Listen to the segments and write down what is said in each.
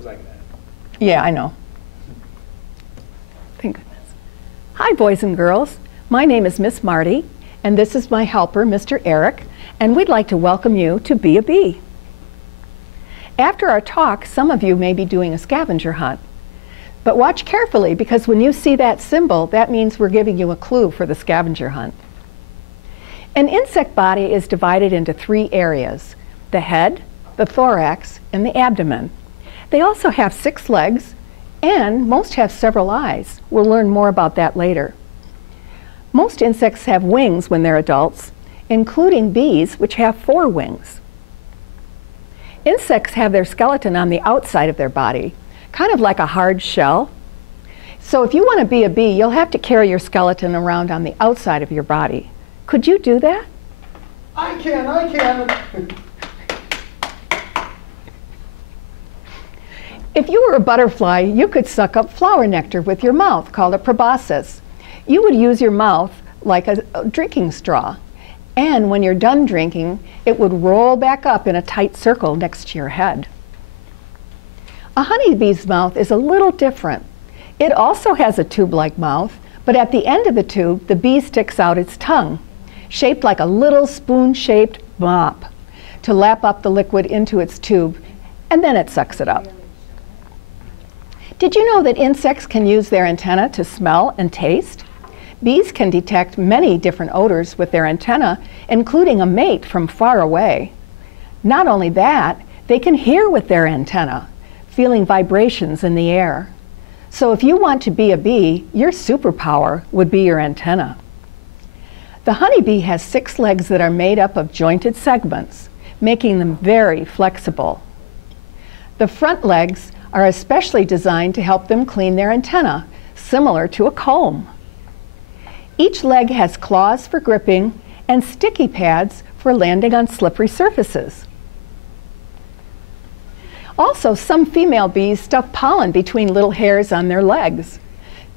because I can edit. Yeah, I know. Thank goodness. Hi, boys and girls. My name is Miss Marty, and this is my helper, Mr. Eric, and we'd like to welcome you to Be a Bee. After our talk, some of you may be doing a scavenger hunt. But watch carefully, because when you see that symbol, that means we're giving you a clue for the scavenger hunt. An insect body is divided into 3 areas: the head, the thorax, and the abdomen. They also have 6 legs, and most have several eyes. We'll learn more about that later. Most insects have wings when they're adults, including bees, which have 4 wings. Insects have their skeleton on the outside of their body, kind of like a hard shell. So if you want to be a bee, you'll have to carry your skeleton around on the outside of your body. Could you do that? I can. If you were a butterfly, you could suck up flower nectar with your mouth, called a proboscis. You would use your mouth like a drinking straw. And when you're done drinking, it would roll back up in a tight circle next to your head. A honeybee's mouth is a little different. It also has a tube-like mouth, but at the end of the tube, the bee sticks out its tongue, shaped like a little spoon-shaped mop, to lap up the liquid into its tube, and then it sucks it up. Did you know that insects can use their antennae to smell and taste? Bees can detect many different odors with their antennae, including a mate from far away. Not only that, they can hear with their antennae, feeling vibrations in the air. So if you want to be a bee, your superpower would be your antenna. The honeybee has 6 legs that are made up of jointed segments, making them very flexible. The front legs are especially designed to help them clean their antenna, similar to a comb. Each leg has claws for gripping and sticky pads for landing on slippery surfaces. Also, some female bees stuff pollen between little hairs on their legs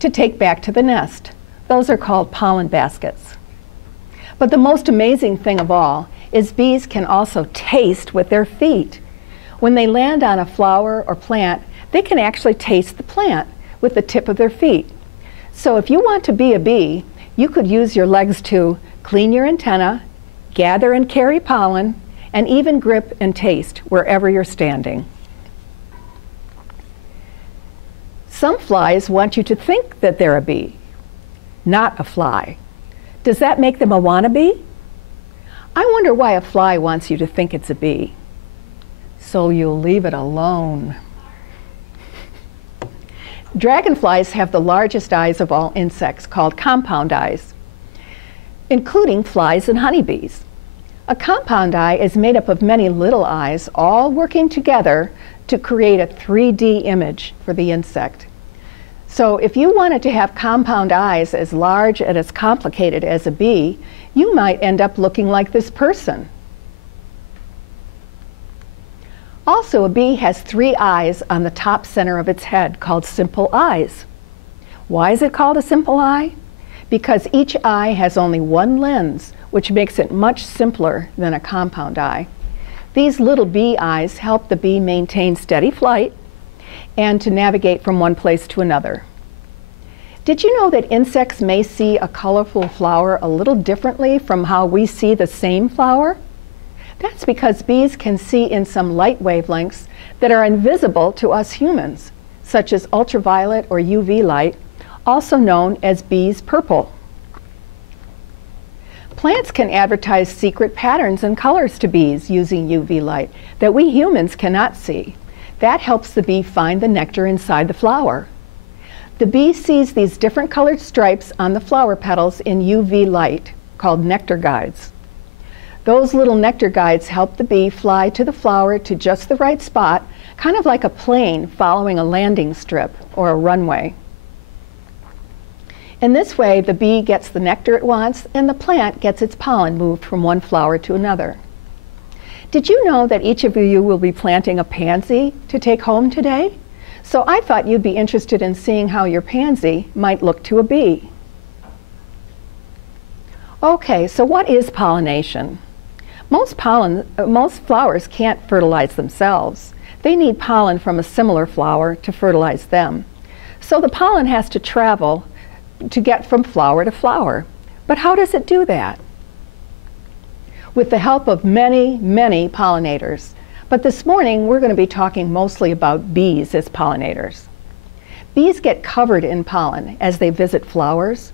to take back to the nest. Those are called pollen baskets. But the most amazing thing of all is bees can also taste with their feet. When they land on a flower or plant, they can actually taste the plant with the tip of their feet. So if you want to be a bee, you could use your legs to clean your antenna, gather and carry pollen, and even grip and taste wherever you're standing. Some flies want you to think that they're a bee, not a fly. Does that make them a wannabe? I wonder why a fly wants you to think it's a bee. So you'll leave it alone. Dragonflies have the largest eyes of all insects, called compound eyes, including flies and honeybees. A compound eye is made up of many little eyes, all working together to create a 3D image for the insect. So if you wanted to have compound eyes as large and as complicated as a bee, you might end up looking like this person. Also, a bee has 3 eyes on the top center of its head, called simple eyes. Why is it called a simple eye? Because each eye has only 1 lens, which makes it much simpler than a compound eye. These little bee eyes help the bee maintain steady flight and to navigate from one place to another. Did you know that insects may see a colorful flower a little differently from how we see the same flower? That's because bees can see in some light wavelengths that are invisible to us humans, such as ultraviolet or UV light, also known as bees' purple. Plants can advertise secret patterns and colors to bees using UV light that we humans cannot see. That helps the bee find the nectar inside the flower. The bee sees these different colored stripes on the flower petals in UV light, called nectar guides. Those little nectar guides help the bee fly to the flower to just the right spot, kind of like a plane following a landing strip or a runway. In this way, the bee gets the nectar it wants, and the plant gets its pollen moved from one flower to another. Did you know that each of you will be planting a pansy to take home today? So I thought you'd be interested in seeing how your pansy might look to a bee. Okay, so what is pollination? Most flowers can't fertilize themselves. They need pollen from a similar flower to fertilize them. So the pollen has to travel to get from flower to flower. But how does it do that? With the help of many, many pollinators. But this morning we're going to be talking mostly about bees as pollinators. Bees get covered in pollen as they visit flowers.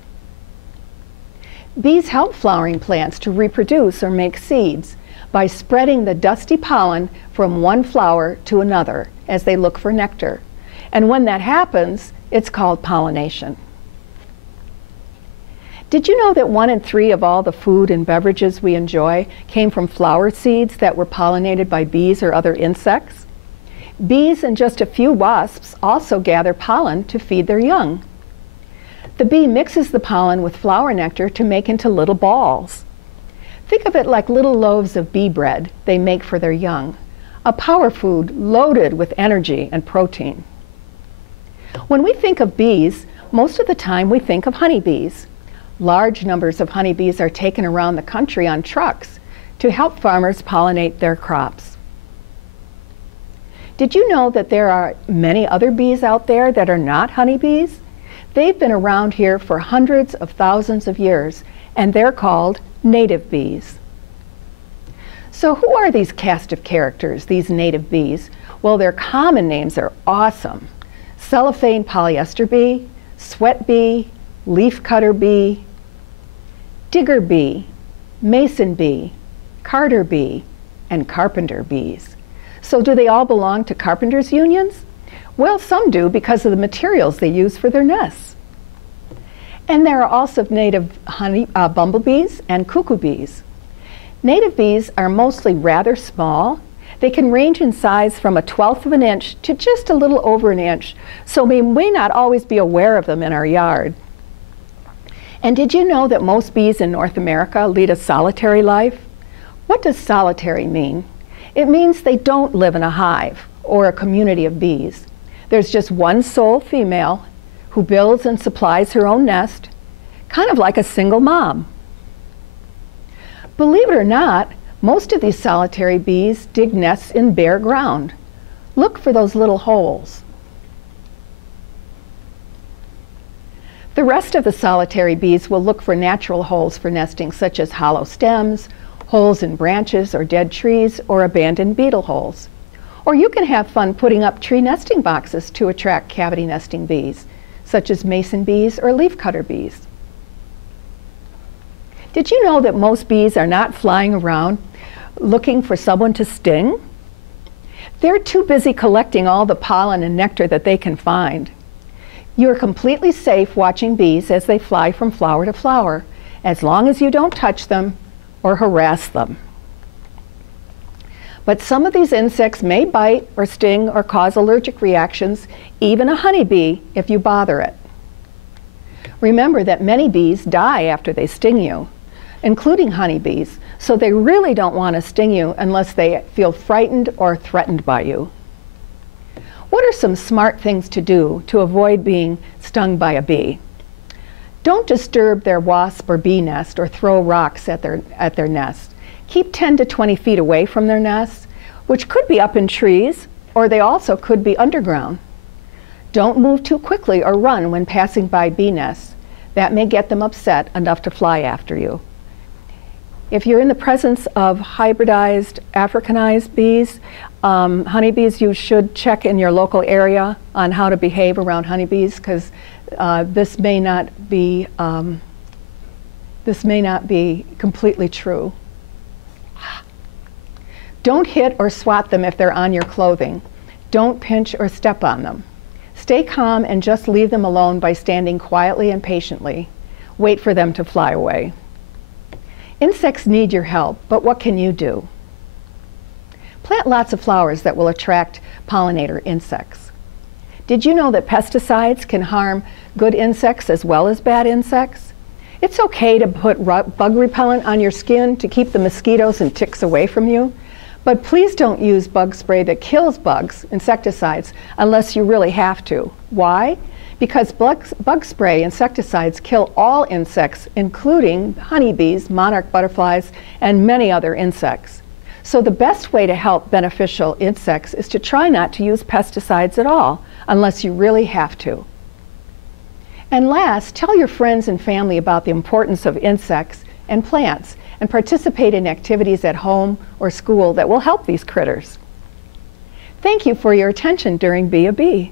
Bees help flowering plants to reproduce or make seeds by spreading the dusty pollen from one flower to another as they look for nectar. And when that happens, it's called pollination. Did you know that 1 in 3 of all the food and beverages we enjoy came from flower seeds that were pollinated by bees or other insects? Bees and just a few wasps also gather pollen to feed their young. The bee mixes the pollen with flower nectar to make into little balls. Think of it like little loaves of bee bread they make for their young, a power food loaded with energy and protein. When we think of bees, most of the time we think of honeybees. Large numbers of honeybees are taken around the country on trucks to help farmers pollinate their crops. Did you know that there are many other bees out there that are not honeybees? They've been around here for hundreds of thousands of years, and they're called native bees. So who are these cast of characters, these native bees? Well, their common names are awesome. Cellophane polyester bee, sweat bee, leafcutter bee, digger bee, mason bee, carder bee, and carpenter bees. So do they all belong to carpenters' unions? Well, some do because of the materials they use for their nests. And there are also native bumblebees and cuckoo bees. Native bees are mostly rather small. They can range in size from 1/12 of an inch to just a little over an inch, so we may not always be aware of them in our yard. And did you know that most bees in North America lead a solitary life? What does solitary mean? It means they don't live in a hive or a community of bees. There's just one sole female who builds and supplies her own nest, kind of like a single mom. Believe it or not, most of these solitary bees dig nests in bare ground. Look for those little holes. The rest of the solitary bees will look for natural holes for nesting, such as hollow stems, holes in branches or dead trees, or abandoned beetle holes. Or you can have fun putting up tree nesting boxes to attract cavity nesting bees, such as mason bees or leafcutter bees. Did you know that most bees are not flying around looking for someone to sting? They're too busy collecting all the pollen and nectar that they can find. You're completely safe watching bees as they fly from flower to flower, as long as you don't touch them or harass them. But some of these insects may bite or sting or cause allergic reactions, even a honeybee, if you bother it. Remember that many bees die after they sting you, including honeybees, so they really don't want to sting you unless they feel frightened or threatened by you. What are some smart things to do to avoid being stung by a bee? Don't disturb their wasp or bee nest or throw rocks at their nest. Keep 10 to 20 feet away from their nests, which could be up in trees, or they also could be underground. Don't move too quickly or run when passing by bee nests. That may get them upset enough to fly after you. If you're in the presence of hybridized, Africanized bees, honeybees, you should check in your local area on how to behave around honeybees, because this may not be completely true. Don't hit or swat them if they're on your clothing. Don't pinch or step on them. Stay calm and just leave them alone by standing quietly and patiently. Wait for them to fly away. Insects need your help, but what can you do? Plant lots of flowers that will attract pollinator insects. Did you know that pesticides can harm good insects as well as bad insects? It's okay to put bug repellent on your skin to keep the mosquitoes and ticks away from you, but please don't use bug spray that kills bugs, insecticides, unless you really have to. Why? Because bug spray insecticides kill all insects, including honeybees, monarch butterflies, and many other insects. So the best way to help beneficial insects is to try not to use pesticides at all, unless you really have to. And last, tell your friends and family about the importance of insects and plants, and participate in activities at home or school that will help these critters. Thank you for your attention during Be a Bee.